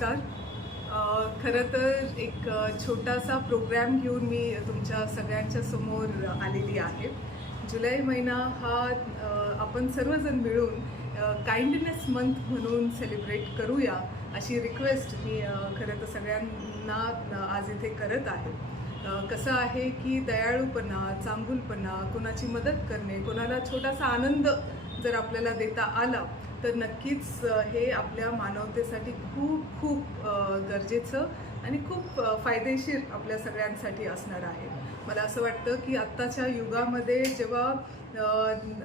नमस्कार. खरं तर एक छोटासा प्रोग्राम घेऊन मी तुमच्या सगळ्यांच्या समोर आलेली आहे. जुलै महिना हा आपण सर्वजण मिळून काइंडनेस मंथ म्हणून सेलिब्रेट करूया अशी रिक्वेस्ट मी खरं तर सगळ्यांना आज इथे करत आहे. कसं आहे की दयाळूपणा, चांगुलपणा, कोणाची मदत करणे, कोणाला छोटासा आनंद जर आपल्याला देता आला तर नक्कीच हे आपल्या मानवतेसाठी खूप खूप गरजेचं आणि खूप फायदेशीर आपल्या सगळ्यांसाठी असणार आहे. मला असं वाटतं की आत्ताच्या युगामध्ये जेव्हा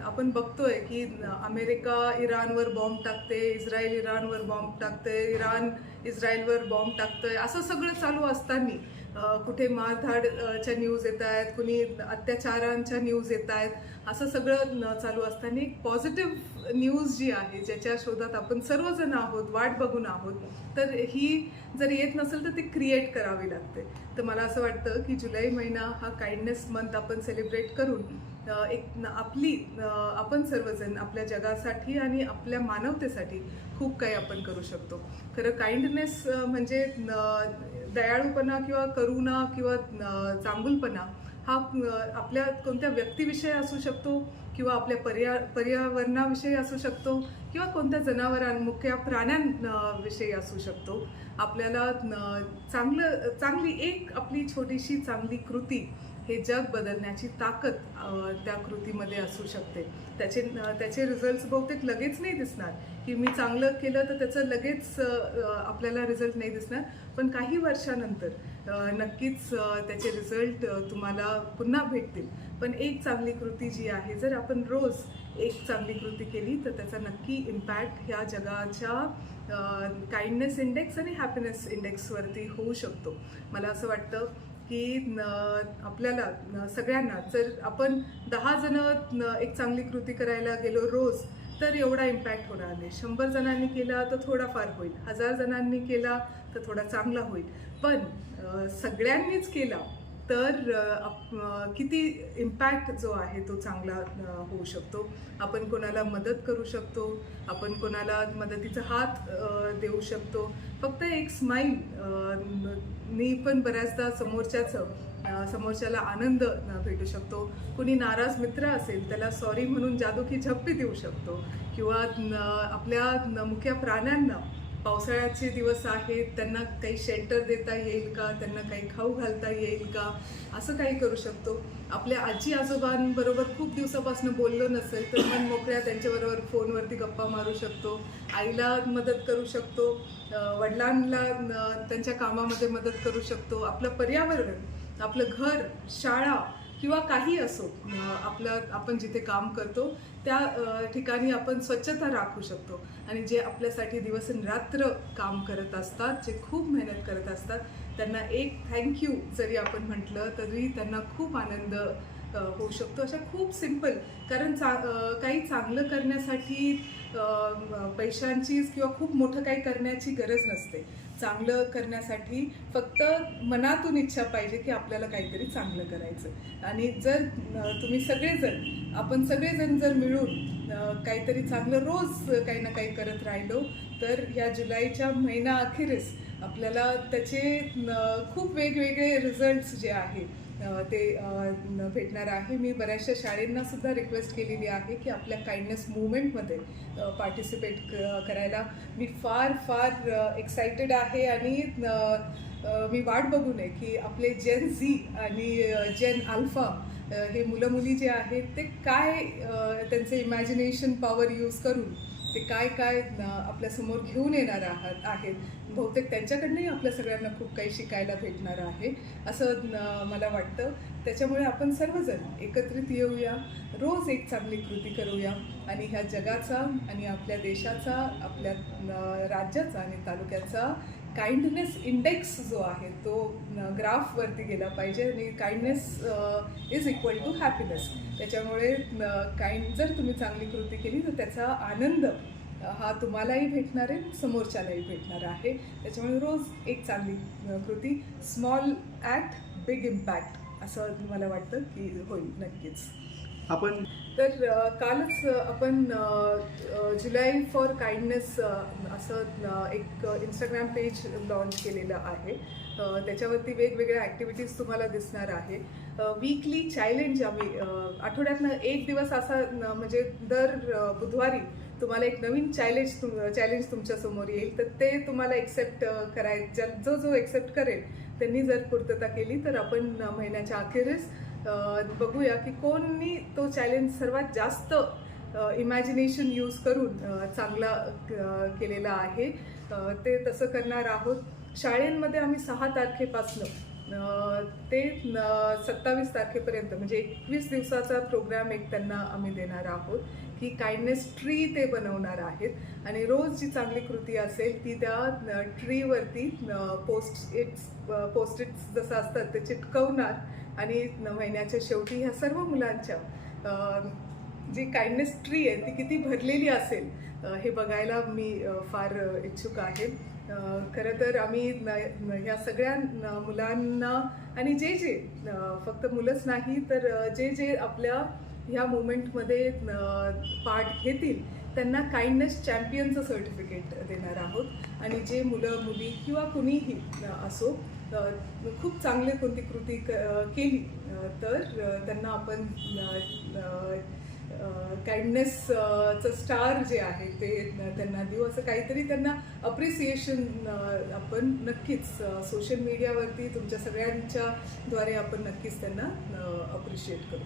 आपण बघतोय की अमेरिका इराणवर बॉम्ब टाकते, इस्रायल इराणवर बॉम्ब टाकते, इराण इस्रायलवर बॉम्ब टाकतंय, असं सगळं चालू असताना कुठे मारधाडच्या न्यूज येत आहेत, कुणी अत्याचारांच्या न्यूज येत आहेत, असं सगळं चालू असताना एक पॉझिटिव्ह न्यूज जी आहे ज्याच्या शोधात आपण सर्वजण आहोत, वाट बघून आहोत, तर ही जर येत नसेल तर ती क्रिएट करावी लागते. तर मला असं वाटतं की जुलै महिना हा काइंडनेस मंथ आपण सेलिब्रेट करून आपण सर्वजण आपल्या जगासाठी आणि आपल्या मानवतेसाठी खूप काही आपण करू शकतो. खरं काइंडनेस म्हणजे दयाळूपणा किंवा करुणा किंवा चांगुलपणा हा आपल्या कोणत्या व्यक्तीविषयी असू शकतो किंवा आपल्या पर्यावरणाविषयी असू शकतो किंवा कोणत्या मुख्य प्राण्यांविषयी असू शकतो. आपल्याला चांगली एक आपली छोटीशी चांगली कृती हे जग बदलण्याची ताकद त्या कृतीमध्ये असू शकते. त्याचे रिझल्ट्स बहुतेक लगेच नाही दिसणार की मी चांगलं केलं तर त्याचं लगेच आपल्याला रिझल्ट नाही दिसणार, पण काही वर्षानंतर नक्कीच त्याचे रिझल्ट तुम्हाला पुन्हा भेटतील. पण एक चांगली कृती जी आहे, जर आपण रोज एक चांगली कृती केली तर त्याचा नक्की इम्पॅक्ट ह्या जगाच्या काइंडनेस इंडेक्स आणि हॅपीनेस इंडेक्सवरती होऊ शकतो. मला असं वाटतं की आपल्याला सगळ्यांना जर आपण 10 जण एक चांगली कृती करायला गेलो रोज तर एवढा इम्पॅक्ट होणार नाही. 100 जणांनी केला तर थोडाफार होईल, 1000 जणांनी केला तर थोडा चांगला होईल, पण सगळ्यांनीच केला तर किती इम्पॅक्ट जो आहे तो चांगला होऊ शकतो. आपण कोणाला मदत करू शकतो, आपण कोणाला मदतीचा हात देऊ शकतो. फक्त एक स्माईल नी पण बऱ्याचदा समोरच्याला आनंद भेटू शकतो. कुणी नाराज मित्र असेल त्याला सॉरी म्हणून जादू की झप्पी देऊ शकतो किंवा आपल्या मुख्य प्राण्यांना पावसाळ्याचे दिवस आहेत, त्यांना काही शेल्टर देता येईल का, त्यांना काही खाऊ घालता येईल का, असं काही करू शकतो. आपल्या आजी आजोबांबरोबर खूप दिवसापासून बोललो नसेल तर मन मोकळ्या त्यांच्याबरोबर फोनवरती गप्पा मारू शकतो, आईला मदत करू शकतो, वडिलांना त्यांच्या कामामध्ये मदत करू शकतो. आपलं पर्यावरण, आपलं घर, शाळा किंवा काही असो, आपण जिथे काम करतो त्या ठिकाणी आपण स्वच्छता राखू शकतो. आणि जे आपल्यासाठी दिवसरात्र काम करत असतात, जे खूप मेहनत करत असतात, त्यांना एक थँक्यू जरी आपण म्हटलं तरी त्यांना खूप आनंद होऊ शकतो. अशा खूप सिंपल, कारण काही चांगलं करण्यासाठी पैशांचीच किंवा खूप मोठं काही करण्याची गरज नसते. चांगलं करण्यासाठी फक्त मनातून इच्छा पाहिजे की आपल्याला काहीतरी चांगलं करायचं. आणि जर आपण सगळेजण जर मिळून काहीतरी चांगलं रोज काही ना काही करत राहिलो तर ह्या जुलैच्या महिना अखेरीस आपल्याला त्याचे खूप वेगवेगळे रिझल्ट्स जे आहेत ते भेटणार आहे. मी बऱ्याचशा शाळेंना सुद्धा रिक्वेस्ट केलेली आहे की आपल्या काइंडनेस मूवमेंटमध्ये पार्टिसिपेट करायला. मी फार एक्सायटेड आहे आणि मी वाट बघू नये की आपले जेन झी आणि जेन अल्फा हे मुलं मुली जे आहेत ते काय त्यांचे इमॅजिनेशन पॉवर यूज करून ते काय आपल्यासमोर घेऊन येणार आहेत. बहुतेक त्यांच्याकडनंही आपल्या सगळ्यांना खूप काही शिकायला भेटणार आहे असं मला वाटतं. त्याच्यामुळे आपण सर्वजण एकत्रित येऊया, रोज एक चांगली कृती करूया आणि ह्या जगाचा आणि आपल्या देशाचा, आपल्या राज्याचा आणि तालुक्याचा काइंडनेस इंडेक्स जो आहे तो ग्राफवरती गेला पाहिजे. आणि kindness is equal to happiness. त्याच्यामुळे जर तुम्ही चांगली कृती केली तर त्याचा आनंद हा तुम्हालाही भेटणार आहे, समोरच्यालाही भेटणार आहे. त्याच्यामुळे रोज एक चांगली कृती, स्मॉल ॲक्ट बिग इम्पॅक्ट, असं मला वाटतं की होईल नक्कीच. आपण तर कालच आपण जुलै फॉर काइंडनेस असं एक इंस्टाग्राम पेज लॉन्च केलेलं आहे. त्याच्यावरती वेगवेगळ्या ॲक्टिव्हिटीज तुम्हाला दिसणार आहे. वीकली चॅलेंज आम्ही आठवड्यातनं एक दिवस असा म्हणजे दर बुधवारी तुम्हाला एक नवीन चॅलेंज तुमच्यासमोर येईल. तर ते तुम्हाला एक्सेप्ट जो जो एक्सेप्ट करेल त्यांनी जर पूर्तता केली तर आपण महिन्याच्या अखेरीस बघूया की कोणी तो चॅलेंज सर्वात जास्त इमॅजिनेशन यूज करून चांगला केलेला आहे. ते तसं करणार आहोत. शाळेंमध्ये आम्ही 6 तारखेपासनं ते 27 तारखेपर्यंत म्हणजे 21 दिवसाचा प्रोग्राम एक त्यांना आम्ही देणार आहोत की काइंडनेस ट्री ते बनवणार आहेत आणि रोज जी चांगली कृती असेल ती त्या ट्रीवरती पोस्ट इट्स जसं असतात ते चिटकवणार आणि महिन्याच्या शेवटी ह्या सर्व मुलांच्या जी काइंडनेस ट्री आहे ती किती भरलेली असेल हे बघायला मी फार इच्छुक आहे. खरं तर आम्ही ह्या सगळ्या मुलांना आणि जे फक्त मुलंच नाही तर जे आपल्या ह्या मुवमेंटमध्ये पार्ट घेतील त्यांना काइंडनेस चॅम्पियनचं सर्टिफिकेट देणार आहोत आणि जे मुलं मुली किंवा कुणीही असो खूप चांगले कोणती कृती केली तर त्यांना आपण काइंडनेसचं स्टार जे आहे ते त्यांना देऊ. असं काहीतरी त्यांना अप्रिसिएशन आपण नक्कीच सोशल मीडियावरती तुमच्या सगळ्यांच्या द्वारे आपण नक्कीच त्यांना अप्रिशिएट करू.